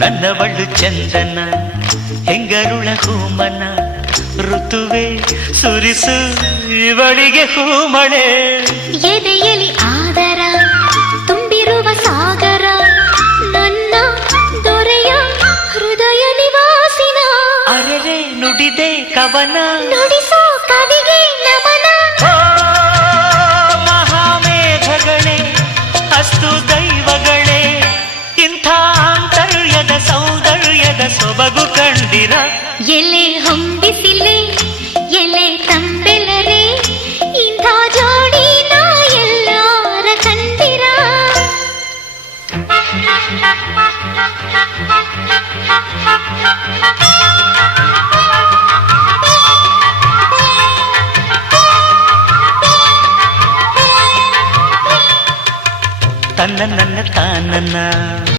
ನನ್ನವಳು ಚಂದನ ಹೆಂಗರುಳ ಹೂಮನ ಋತುವೆ ಸುರಿಸು ಇವಳಿಗೆ ಹೂಮಳೆ ಎದೆಯಲಿ ಆದರ ತುಂಬಿರುವ ಸಾಗರ ನನ್ನ ದೊರೆಯ ಹೃದಯ ನಿವಾಸಿನ ಅರೆರೆ ನುಡಿದೆ ಕವನ ನುಡಿಸೋ ಕವಿಗೆ ನಮನ ಮಹಾಮೇಘಗಳೇ ಅಸ್ತು ದೈವಗಳೇ ಇಂಥ ಆಂತರ್ಯದ ಸೌಂದರ್ಯದ ಸೊಬಗು ಕಂಡಿರ ಎಲೆ ಹೊಂಬಿಸಿಲೆ ಎಲೆ ತಂಬೆಲರೆ ಇಂಥ ಜೋಡಿನ ಎಲ್ಲಾರ ಕಂಡಿರ ತನ್ನ ನನ್ನ ತಾನನ್ನ